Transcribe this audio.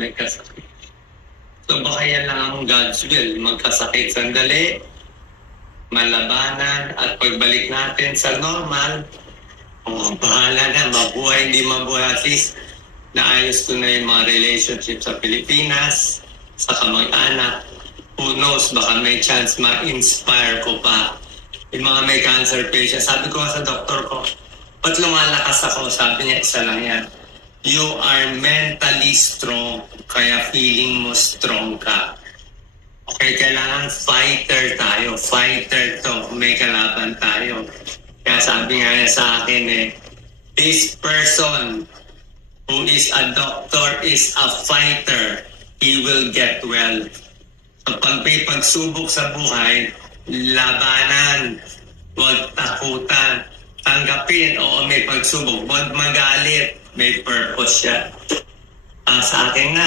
may kasakit. So baka yan lang ang God's will, magkasakit sandali, malabanan, at pagbalik natin sa normal, bahala na, mabuhay, hindi mabuhay, at least naayos ko na yung mga relationship sa Pilipinas, sa kamag-anak. Who knows, baka may chance ma-inspire ko pa yung mga may cancer patient. Sabi ko sa doktor ko, ba't lumalakas ako? Sabi niya, isa lang yan. You are mentally strong, kaya feeling mo strong ka. Okay, kailangan fighter tayo. Fighter to. May kalaban tayo. Kaya sabi nga niya sa akin this person who is a doctor is a fighter. He will get well. So pag may pagsubok sa buhay, labanan, huwag takutan, tanggapin, oo may pagsubok, huwag magalit, may purpose siya. Sa akin nga,